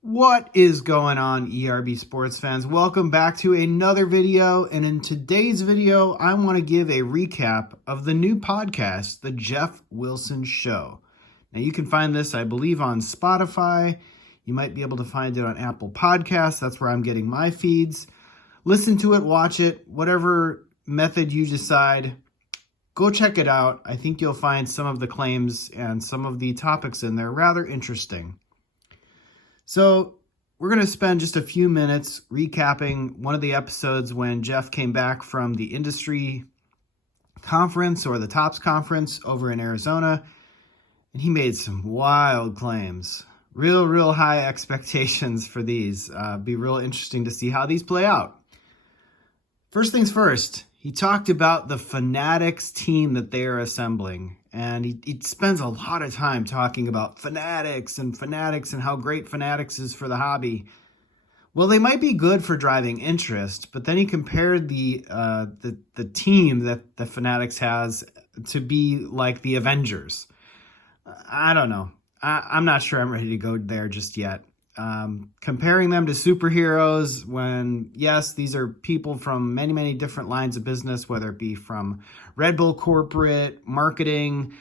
What is going on, ERB sports fans? Welcome back to another video. And in today's video, I want to give a recap of the new podcast, The Geoff Wilson Show. Now, you can find this, I believe, on Spotify. You might be able to find it on Apple Podcasts. That's where I'm getting my feeds. Listen to it, watch it, whatever method you decide. Go check it out. I think you'll find some of the claims and some of the topics in there rather interesting. So we're going to spend just a few minutes recapping one of the episodes when Geoff came back from the industry conference or the TOPS conference over in Arizona, and he made some wild claims. Real high expectations for these. Be real interesting to see how these play out. First things first, he talked about the Fanatics team that they are assembling. And he spends a lot of time talking about Fanatics and how great Fanatics is for the hobby. Well, they might be good for driving interest, but then he compared the team that the Fanatics has to be like the Avengers. I don't know. I'm not sure I'm ready to go there just yet. Comparing them to superheroes when, yes, these are people from many different lines of business, whether it be from Red Bull corporate marketing,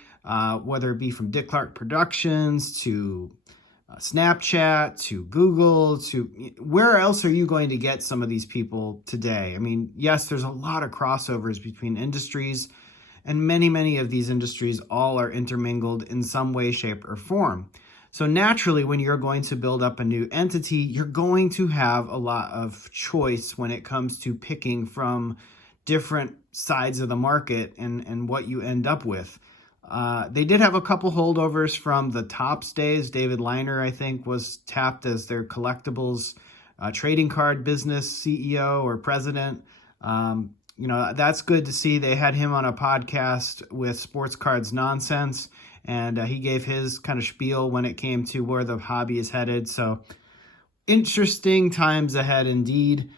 whether it be from Dick Clark Productions to Snapchat to Google to where else are you going to get some of these people today? I mean, yes, there's a lot of crossovers between industries, and many of these industries all are intermingled in some way, shape, or form. So naturally, when you're going to build up a new entity, you're going to have a lot of choice when it comes to picking from different sides of the market and what you end up with. They did have a couple holdovers from the TOPS days. David Liner, I think, was tapped as their collectibles trading card business CEO or president. That's good to see. They had him on a podcast with Sports Cards Nonsense. And he gave his kind of spiel when it came to where the hobby is headed. So interesting times ahead indeed.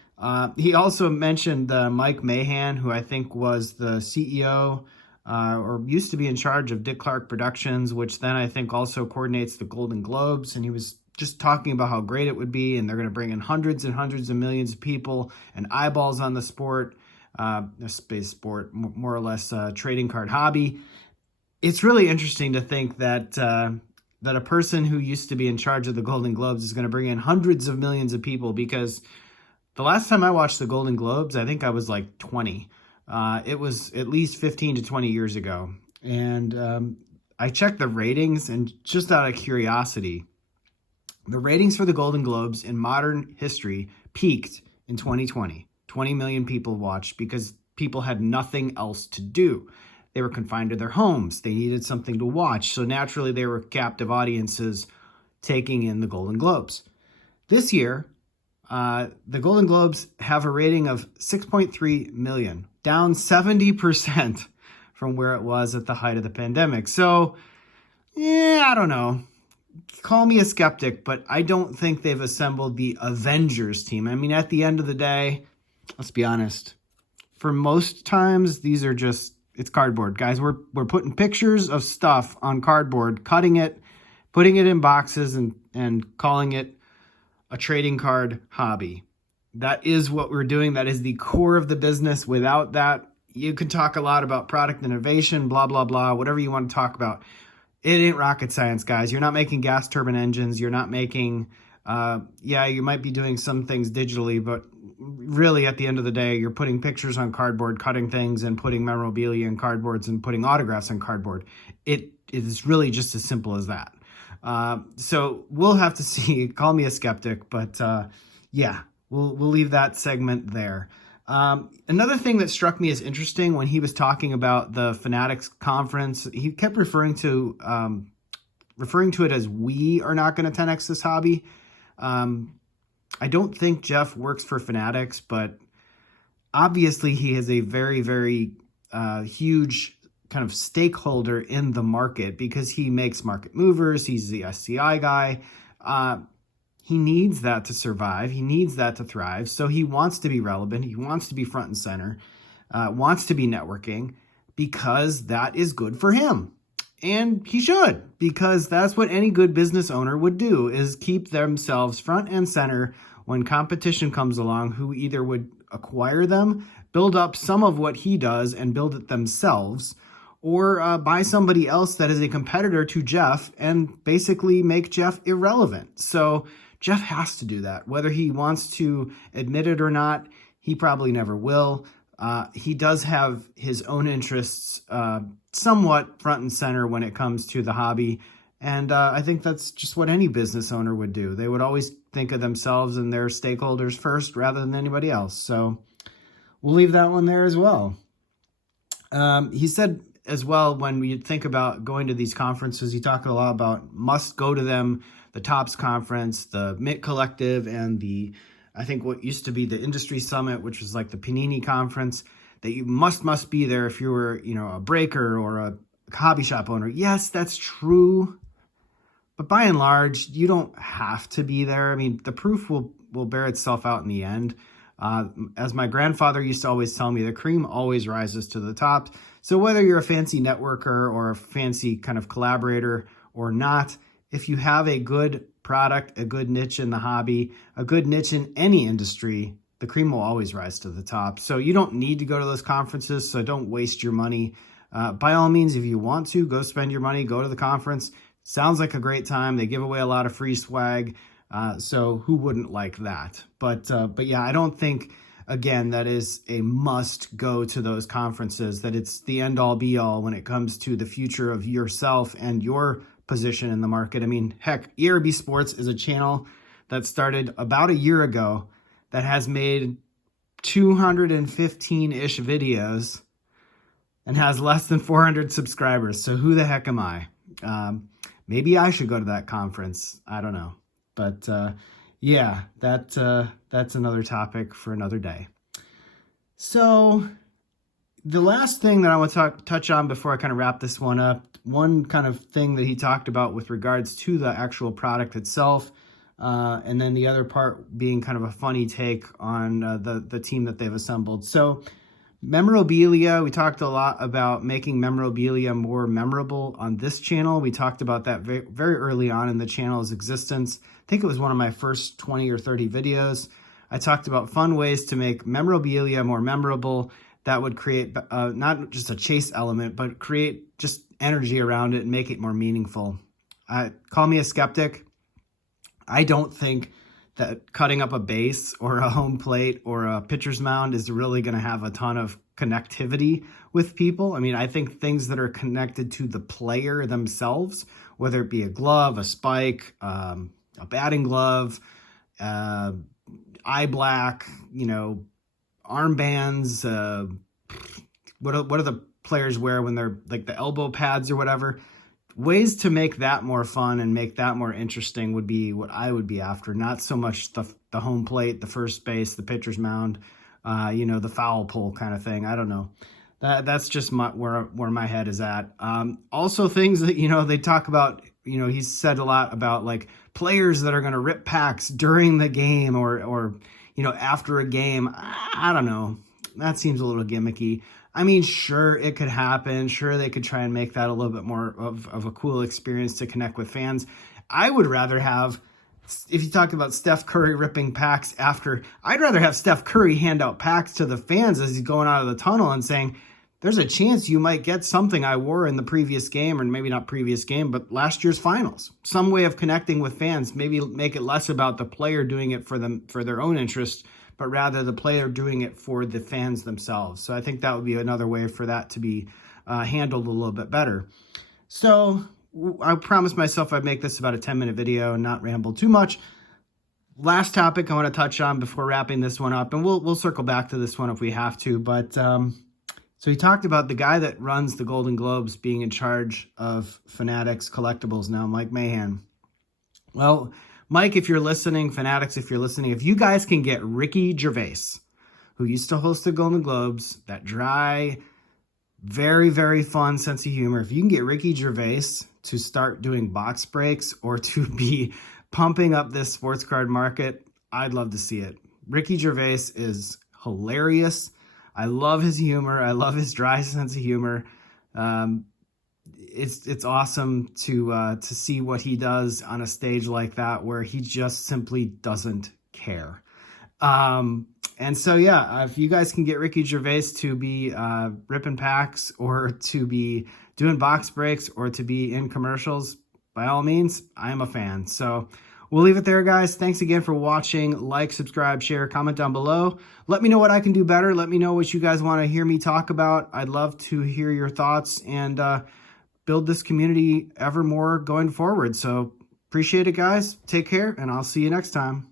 He also mentioned Mike Mahan, who I think was the CEO or used to be in charge of Dick Clark Productions, which then I think also coordinates the Golden Globes. And he was just talking about how great it would be. And they're going to bring in hundreds and hundreds of millions of people and eyeballs on the sport, space sport, more or less trading card hobby. It's really interesting to think that that a person who used to be in charge of the Golden Globes is going to bring in hundreds of millions of people, because the last time I watched the Golden Globes, I think I was like 20. It was at least 15 to 20 years ago. And I checked the ratings, and just out of curiosity, the ratings for the Golden Globes in modern history peaked in 2020. 20 million people watched because people had nothing else to do. They were confined to their homes. They needed something to watch. So naturally, they were captive audiences taking in the Golden Globes. This year, the Golden Globes have a rating of 6.3 million, down 70% from where it was at the height of the pandemic. So, I don't know. Call me a skeptic, but I don't think they've assembled the Avengers team. I mean, at the end of the day, let's be honest. For most times, these are just... it's cardboard, guys. We're putting pictures of stuff on cardboard, cutting it, putting it in boxes, and calling it a trading card hobby. That is what we're doing. That is the core of the business. Without that, you can talk a lot about product innovation, blah, blah, blah, whatever you want to talk about. It ain't rocket science, guys. You're not making gas turbine engines. You're not making, you might be doing some things digitally, but really, at the end of the day, you're putting pictures on cardboard, cutting things, and putting memorabilia in cardboards and putting autographs on cardboard. It is really just as simple as that. So we'll have to see. Call me a skeptic, but we'll leave that segment there. Another thing that struck me as interesting when he was talking about the Fanatics conference, he kept referring to it as we are not going to 10x this hobby. I don't think Geoff works for Fanatics, but obviously he has a very huge kind of stakeholder in the market because he makes market movers. He's the SCI guy. He needs that to survive. He needs that to thrive. So he wants to be relevant. He wants to be front and center, wants to be networking because that is good for him. And he should, because that's what any good business owner would do, is keep themselves front and center when competition comes along, who either would acquire them, build up some of what he does and build it themselves, or buy somebody else that is a competitor to Geoff and basically make Geoff irrelevant. So Geoff has to do that. Whether he wants to admit it or not, he probably never will. He does have his own interests somewhat front and center when it comes to the hobby. And I think that's just what any business owner would do. They would always think of themselves and their stakeholders first rather than anybody else. So we'll leave that one there as well. He said as well, when we think about going to these conferences, he talked a lot about must go to them, the TOPS conference, the MIT Collective, and I think what used to be the Industry Summit, which was like the Panini conference, that you must be there if you were, a breaker or a hobby shop owner. Yes, that's true. But by and large, you don't have to be there. I mean, the proof will bear itself out in the end. As my grandfather used to always tell me, the cream always rises to the top. So whether you're a fancy networker or a fancy kind of collaborator or not, if you have a good product, a good niche in the hobby, a good niche in any industry, the cream will always rise to the top. So you don't need to go to those conferences, so don't waste your money. By all means, if you want to, go spend your money, go to the conference. Sounds like a great time. They give away a lot of free swag. So who wouldn't like that? But yeah, I don't think, again, that is a must go to those conferences, that it's the end all be all when it comes to the future of yourself and your position in the market. I mean, heck, ERB Sports is a channel that started about a year ago that has made 215-ish videos and has less than 400 subscribers. So who the heck am I? Maybe I should go to that conference. I don't know. But yeah, that's another topic for another day. So the last thing that I want to touch on before I kind of wrap this one up, one kind of thing that he talked about with regards to the actual product itself, and then the other part being kind of a funny take on the team that they've assembled. So memorabilia, we talked a lot about making memorabilia more memorable on this channel. We talked about that very, very early on in the channel's existence. I think it was one of my first 20 or 30 videos. I talked about fun ways to make memorabilia more memorable that would create not just a chase element, but create just energy around it and make it more meaningful. Call me a skeptic. I don't think that cutting up a base or a home plate or a pitcher's mound is really going to have a ton of connectivity with people. I mean, I think things that are connected to the player themselves, whether it be a glove, a spike, a batting glove, eye black, armbands, what do the players wear when they're like the elbow pads or whatever? Ways to make that more fun and make that more interesting would be what I would be after. Not so much the home plate, the first base, the pitcher's mound, the foul pole kind of thing. I don't know. That's just where my head is at. Also things that, they talk about, he's said a lot about like players that are going to rip packs during the game or after a game. I don't know. That seems a little gimmicky. I mean, sure, it could happen. Sure, they could try and make that a little bit more of a cool experience to connect with fans. I would rather have, if you talk about Steph Curry ripping packs after, I'd rather have Steph Curry hand out packs to the fans as he's going out of the tunnel and saying, there's a chance you might get something I wore in the previous game, or maybe not previous game, but last year's finals. Some way of connecting with fans, maybe make it less about the player doing it for their own interest, but rather the player doing it for the fans themselves. So I think that would be another way for that to be handled a little bit better. So I promised myself I'd make this about a 10-minute video and not ramble too much. Last topic I want to touch on before wrapping this one up, and we'll circle back to this one if we have to, but so he talked about the guy that runs the Golden Globes being in charge of Fanatics Collectibles now, Mike Mahan. Well, Mike, if you're listening, Fanatics, if you're listening, if you guys can get Ricky Gervais, who used to host the Golden Globes, that dry, very, very fun sense of humor, if you can get Ricky Gervais to start doing box breaks or to be pumping up this sports card market, I'd love to see it. Ricky Gervais is hilarious. I love his humor. I love his dry sense of humor. it's awesome to see what he does on a stage like that, where he just simply doesn't care. And so, yeah, if you guys can get Ricky Gervais to be ripping packs, or to be doing box breaks, or to be in commercials, by all means, I am a fan. So we'll leave it there, guys. Thanks again for watching. Like, subscribe, share, comment down below. Let me know what I can do better. Let me know what you guys want to hear me talk about. I'd love to hear your thoughts and build this community ever more going forward. So appreciate it, guys. Take care, and I'll see you next time.